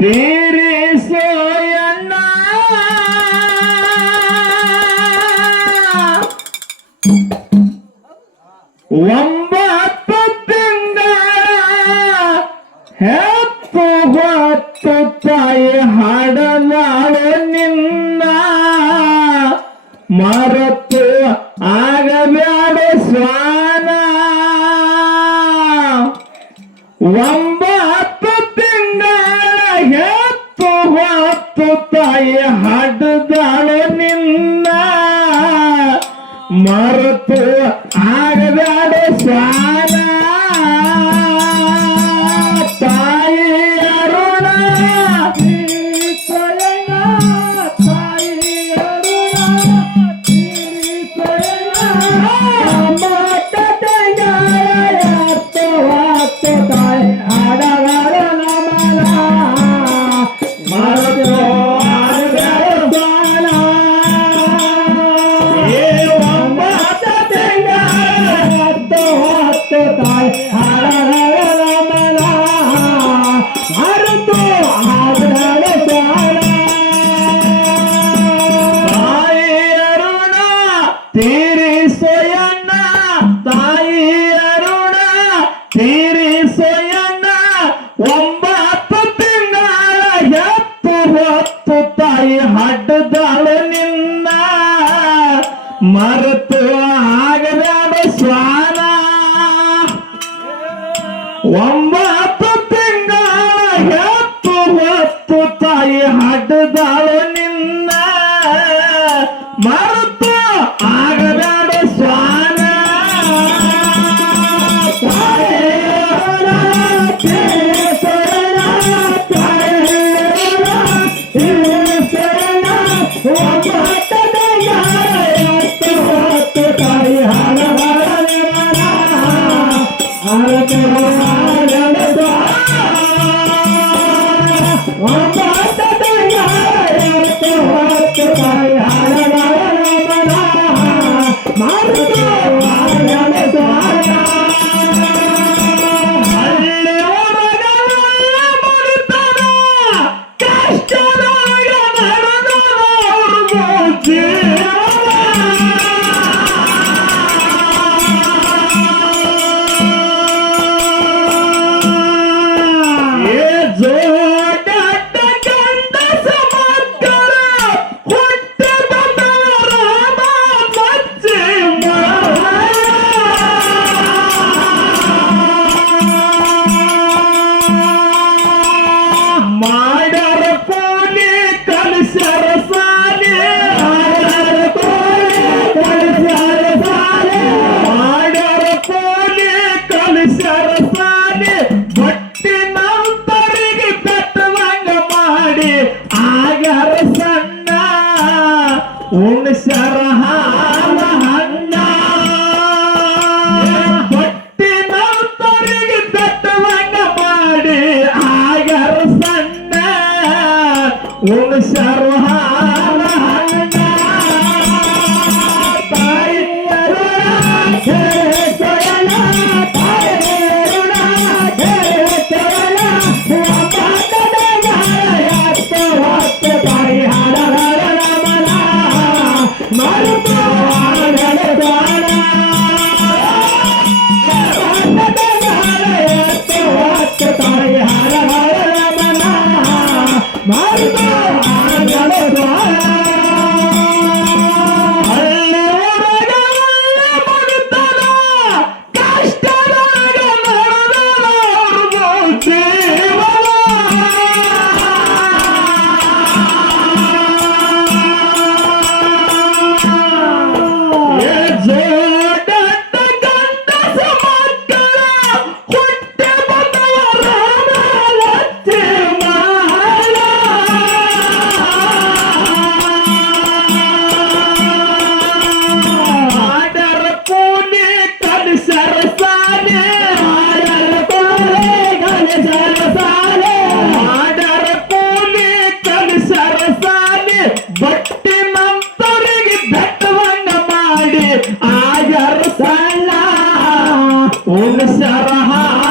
Damn. ಮರತು ಆಗಬೇಡ ಸ್ವಾನ Damn. Opa! والشهر وهذا Narahan.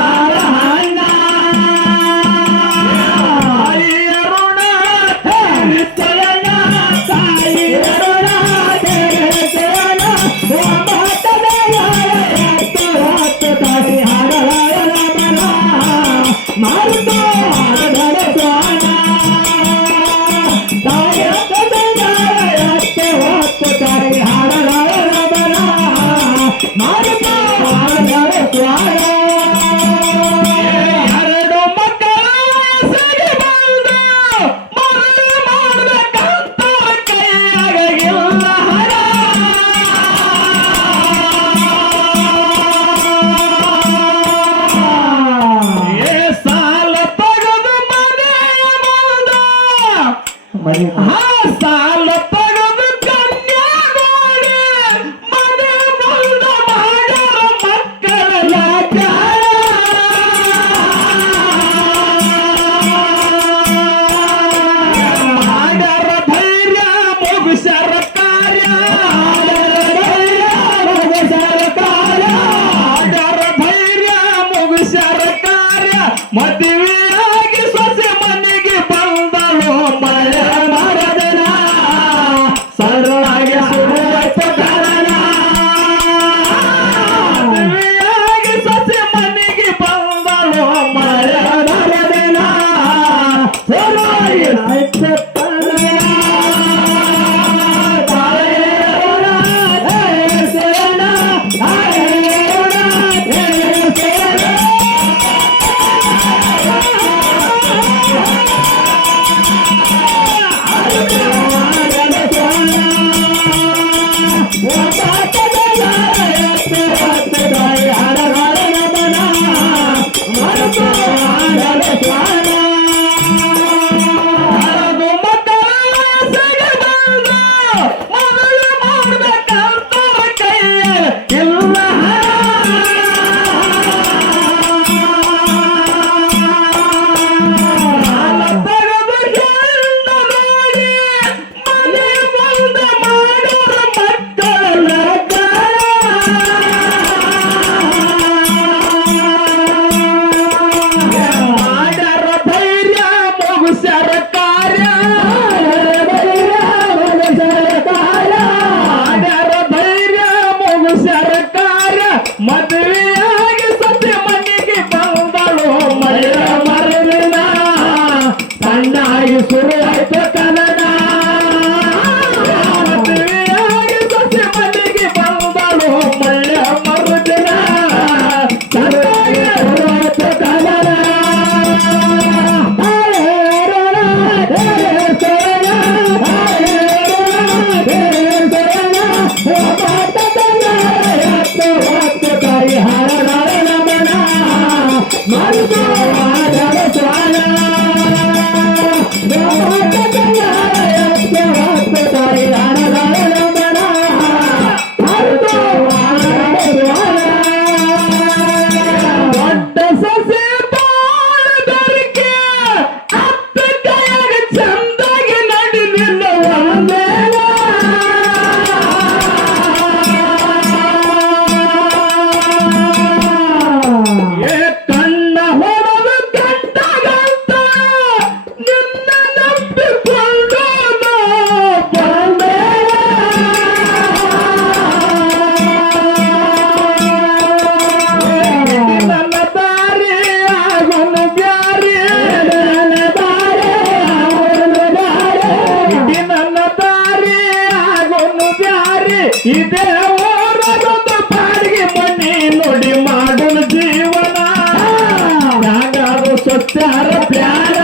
ಸ್ವಚ್ಛಾರ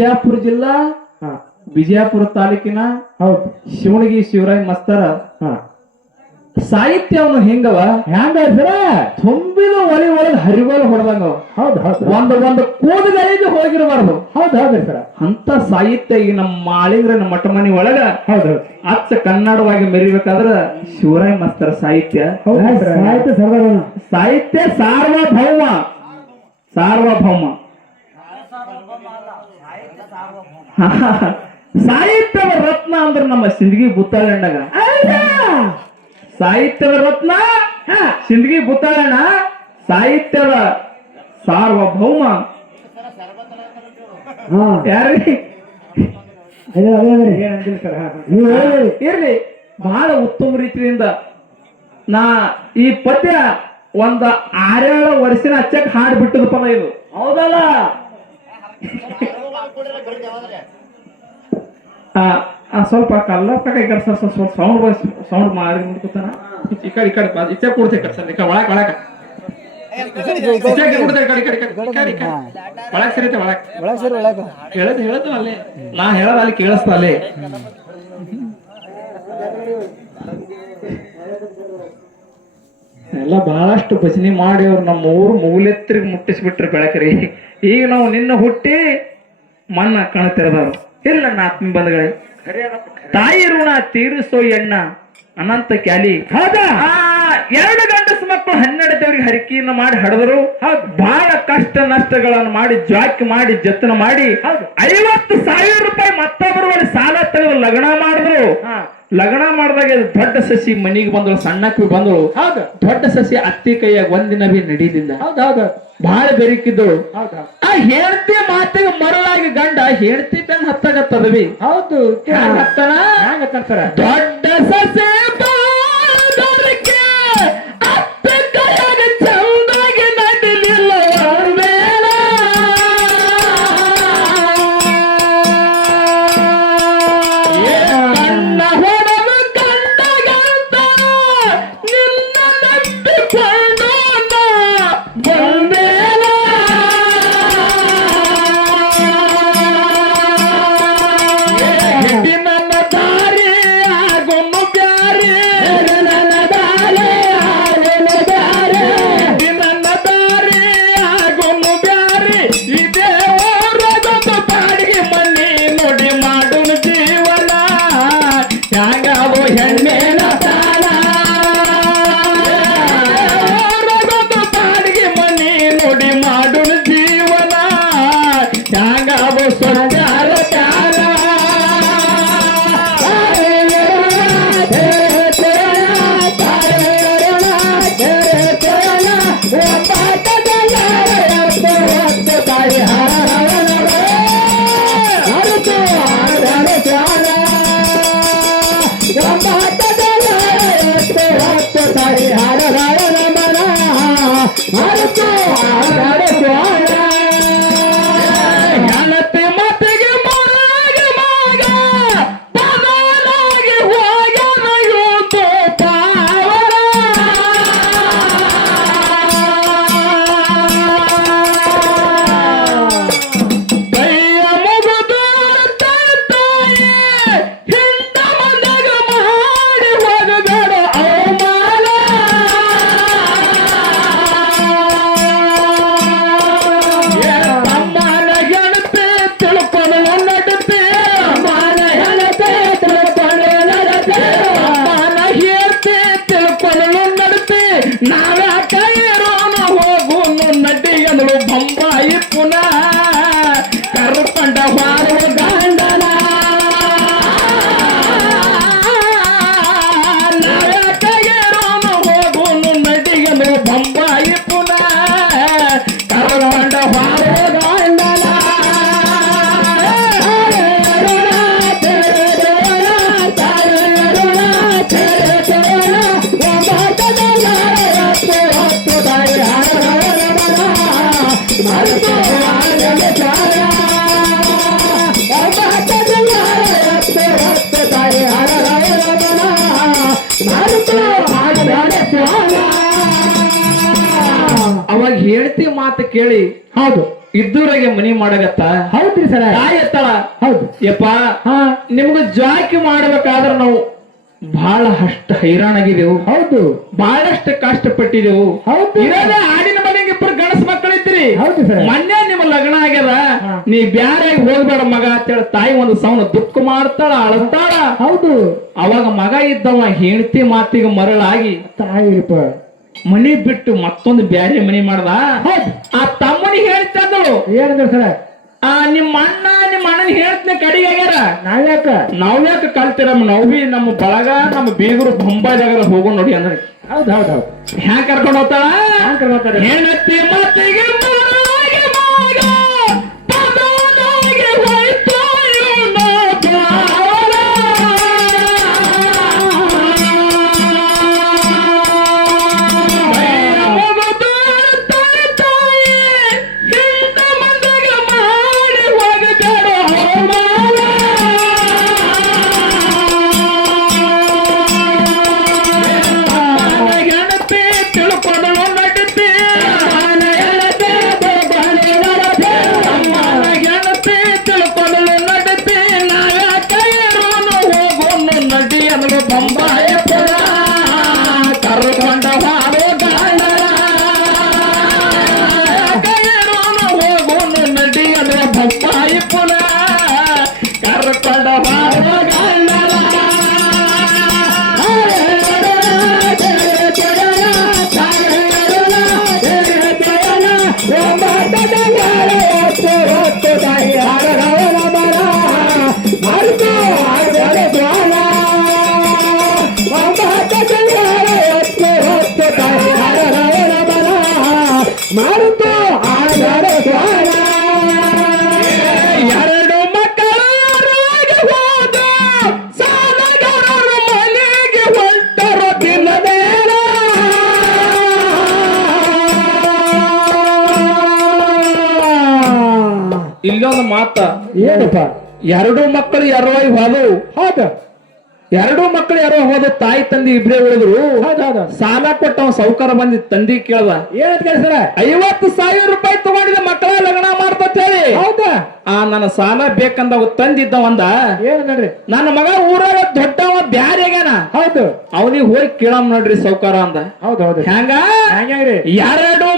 Bijapur ಜಿಲ್ಲಾ ವಿಜಯಪುರ ತಾಲೂಕಿನ ಹೌದು. ಶಿವಣಗಿ ಶಿವರಾಯ್ ಮಸ್ತರ. ಸಾಹಿತ್ಯ ಅವನು ಹೆಂಗವ? ಹ್ಯಾಂಗ ಸರ? ತುಂಬಿದ ಒಲೆ ಒಳಗೆ ಹರಿವಲ್ ಹೊಡೆದಂಗ ಹೌದು ಹೌದು ಒಂದು ಒಂದು ಕೂದಲೈದು ಹೋಗಿರಬಾರ್ದು. ಹೌದು ಹೌದು ಸರ. ಅಂತ ಸಾಹಿತ್ಯ ಈಗ ನಮ್ಮ ಮಾಳಿಂಗ್ರ ನಮ್ಮ ಮಠ ಮನಿ ಒಳಗ ಹೌದು ಅಚ್ಚ ಕನ್ನಡವಾಗಿ ಮೆರಿಬೇಕಾದ್ರ ಶಿವರಾಯ್ ಮಸ್ತರ ಸಾಹಿತ್ಯ. ಸಾಹಿತ್ಯ ಸಾರ್ವಭೌಮ. ಸಾರ್ವಭೌಮ. ಸಾಹಿತ್ಯದ ರತ್ನ ಅಂದ್ರೆ ನಮ್ಮ ಸಿಂದಗಿ ಬುತ್ತಾಳಣ್ಣಗ ಸಾಹಿತ್ಯದ ರತ್ನ? ಸಿಂದಗಿ ಬುತ್ತಾಳಣ್ಣ ಸಾಹಿತ್ಯದ ಸಾರ್ವಭೌಮ. ಯಾರೀ ಇರ್ಲಿ. ಬಹಳ ಉತ್ತಮ ರೀತಿಯಿಂದ ನಾ ಈ ಪದ್ಯ ಒಂದ ಆರೇಳು ವರ್ಷನ ಹಚ್ಚಕ್ ಹಾಡ್ಬಿಟ್ಟದಪ್ಪ ಬಿಟ್ಟದ ಇದು. ಹೌದಲ್ಲ? ಸ್ವಲ್ಪ ಕಲ್ಲರ್ ಕಡೆ ಕಡೆ ಸ್ವಲ್ಪ ಸೌಂಡ್ ಸೌಂಡ್ ಮಾಡಿ ಮುಟ್ಕೊತಾನ. ಈ ಕಡೆ ಈ ಕಡೆ ಬಾ, ಈಚೆ ಕೊಡ್ತೆ ಕಡೆ ಸರ್ ಈ ಕಡೆ ನಾ ಹೇಳದ ಅಲ್ಲಿ ಕೇಳಿಸ್ತ ಅಲ್ಲಿ. ಎಲ್ಲ ಬಹಳಷ್ಟು ಭಜನೆ ಮಾಡಿ ಅವ್ರು ನಮ್ಮ ಊರು ಮೂಲೆತ್ರಿಗೆ ಮುಟ್ಟಿಸ್ಬಿಟ್ರು ಬೆಳಕರಿ. ಈಗ ನಾವು ನಿನ್ನ ಹುಟ್ಟಿ ಮಣ್ಣ ಕಾಣುತ್ತಿರದವ್ರು ಇಲ್ಲ ನನ್ನ ಆತ್ಮ ಬಂಧುಗಳೇ? ತಾಯಿ ಋಣ ತೀರಿಸೋ ಎಣ್ಣ ಅನಂತ ಕ್ಯಾಲಿ. ಹೌದಾ? ಎರಡು ಗಂಡಸು ಮಕ್ಕಳು ಹನ್ನೆರಡು ದೇವರಿಗೆ ಹರಿಕೆಯನ್ನು ಮಾಡಿ ಹಡದರು. ಬಹಳ ಕಷ್ಟ ನಷ್ಟಗಳನ್ನು ಮಾಡಿ ಜಾಕಿ ಮಾಡಿ ಜತನ ಮಾಡಿ ಐವತ್ತು ಸಾವಿರ ರೂಪಾಯಿ ಮತ್ತೊಬ್ಬರು ಸಾಲ ತೆಗೆದು ಲಗ್ನ ಮಾಡಿದ್ರು. ಲಗ್ನ ಮಾಡಿದಾಗ ದೊಡ್ಡ ಸಸಿ ಮನಿಗೆ ಬಂದಳು ಸಣ್ಣಕ್ಕಿ ಬಂದಳು ಹೌದು. ದೊಡ್ಡ ಸಸಿ ಅತ್ತಿ ಕೈಯಾಗ ಒಂದಿನ ಬಿ ನಡೀಲಿಲ್ಲ. ಹೌದು ಹೌದು. ಬಹಳ ಬೆರಕಿದ್ದಳು. ಹೌದು ಆ ಹೇಳ್ತಿ ಮಾತಿಗೆ ಮರಳಾಗಿ ಗಂಡ ಹೇಳ್ತಿ ಬೆನ್ ಹತ್ತಾಗತ್ತದವಿ ಹೌದು ಹ್ಯಾಂಗ ಹತ್ತನ? ಹ್ಯಾಂಗ ದೊಡ್ಡ ಸಸೆ ಕೇಳಿ ಹೌದು. ಇದ್ದೂರಾಗೆ ಮನಿ ಮಾಡಗತ್ತ ಹೌದ್ರಿ ಸರ. ತಾಯಿ ಎತ್ತಳ? ಹೌದು. ಯಪ್ಪ ಹಾ. ನಿಮ್ಗ ಜಾಕಿ ಮಾಡ್ಬೇಕಾದ್ರ ನಾವು ಬಹಳ ಅಷ್ಟ ಹೈರಾಣಾಗಿದೆವು ಹೌದು. ಬಹಳಷ್ಟು ಕಷ್ಟಪಟ್ಟಿದೆವು ಹೌದು. ಇರೋದೇ ಆಡಿನ ಮನೆಗೆ ಇಬ್ಬರು ಗಣಸ್ ಮಕ್ಕಳಿದ್ರಿ ಹೌದು ಸರ್. ಮೊನ್ನೆ ನಿಮ್ಮ ಲಗ್ನ ಆಗ್ಯದ. ನೀ ಬ್ಯಾರೆ ಹೋಗ್ಬೇಡ ಮಗ ಅಂತೇಳಿ ತಾಯಿ ಒಂದು ಸೌನ ದುಃಖ ಮಾಡ್ತಾಳ ಅಳತಾಳ. ಹೌದು. ಅವಾಗ ಮಗ ಇದ್ದವ ಹೆಂಡತಿ ಮಾತಿಗೆ ಮರಳಾಗಿ. ತಾಯಿಪ್ಪ. ಮನಿ ಬಿಟ್ಟು ಮತ್ತೊಂದು ಬ್ಯಾರೆ ಮನಿ ಮಾಡ್ದ? ಆ ತಮ್ಮನಿಗೆ ಹೇಳ್ತಂದ್ರು ಏನಂದ್ರ ಸರ? ಆ ನಿಮ್ಮ ಅಣ್ಣ ನಿಮ್ಮ ಅಣ್ಣನ ಹೇಳ್ತೀನಿ ಕಡಿಗೆ ಆಗ್ಯಾರ. ನಾವ್ಯಾಕ? ನಾವ್ಯಾಕ ಕಲ್ತಿರಮ್ಮ ನಾವು ಬಿ ನಮ್ಮ ಬಳಗ ನಮ್ಮ ಬೀಗರು ಬೊಂಬಾಯಿದಾಗ ಹೋಗೋ ನೋಡಿ ಅಂದ್ರೆ. ಹೌದು ಹೌದು ಹೌದು. ಹ್ಯಾಂಗ ಕರ್ಕೊಂಡು ಹೋಗ್ತಾಳ? ಹೆಣ್ಣತ್ತಿ ಕರ್ಕೊತಾರೆ? ಇಲ್ಲೊಂದು ಮಾತ. ಏನಪ್ಪ? ಎರಡು ಮಕ್ಕಳು ಎರವಾಯಿ ಹೋದವು ಹೌದು. ಎರಡು ಮಕ್ಕಳು ಯಾರೋ ಹೋದ ತಾಯಿ ತಂದೆ ಇಬ್ರೇ ಉಳಿದ್ರು. ಸಾಲ ಕೊಟ್ಟ ಅವ ಸೌಕಾರ ಬಂದಿ ತಂದಿ ಕೇಳ್ದ. ಏನಂತ ಕೇಳಿದ್ರ ಐವತ್ತು ಸಾವಿರ ರೂಪಾಯಿ ತಗೊಂಡಿದ ಮಕ್ಕಳ ಲಗ್ನ ಮಾಡ್ತತ್ ಹೇಳಿ ಹೌದಾ. ಆ ನನ್ನ ಸಾಲ ಬೇಕಂದ ತಂದಿದ್ದ ಒಂದ ಏನಂದ್ರಿ ನನ್ನ ಮಗ ಊರಾಗ ದೊಡ್ಡವ ಬ್ಯಾರೇಗೇನ ಹೌದು. ಅವನಿಗೆ ಹೋಗಿ ಕೇಳಮ್ ನೋಡ್ರಿ ಸೌಕಾರ ಅಂದ. ಹೌದು ಹೌದು. ಹೆಂಗ ಹೆಂಗ್ರಿ ಎರಡು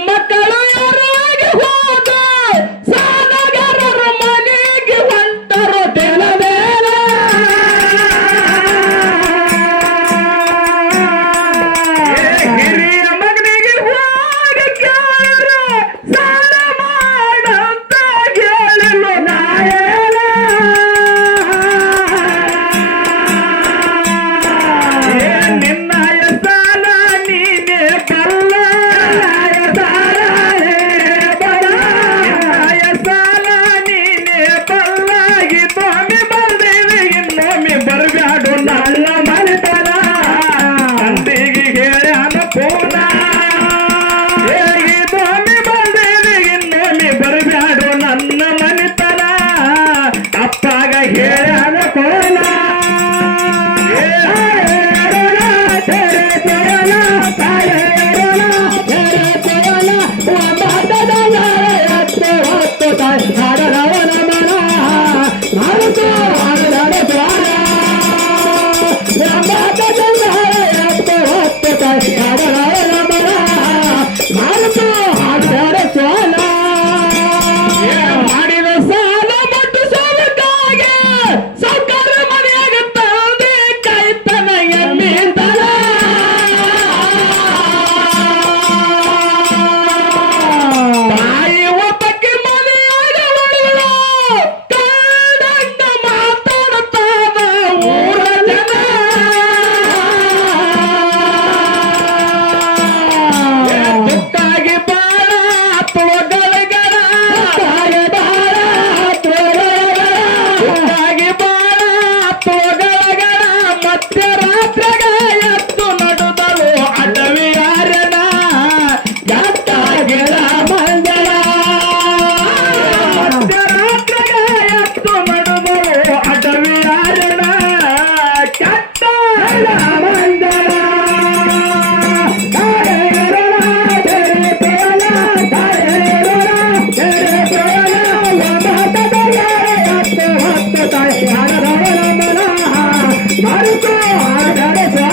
ఆడుతూ ఆడద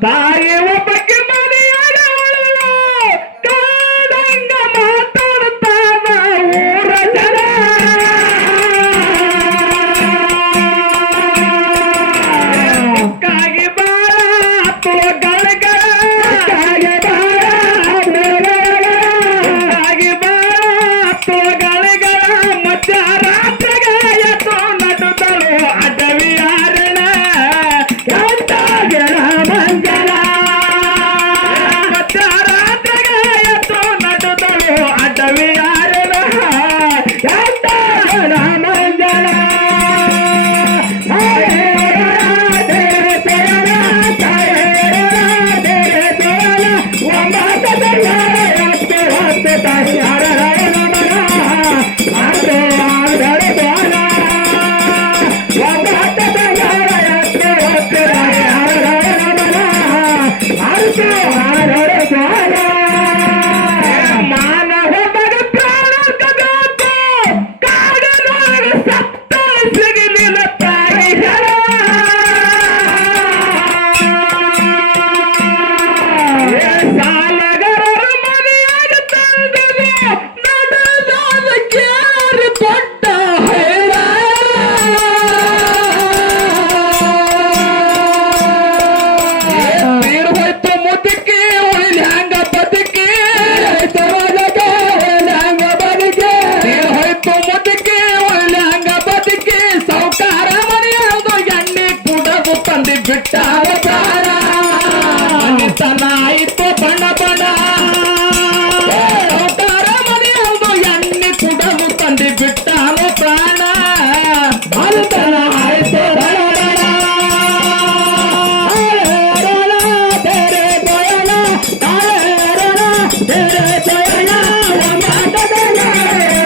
Bye,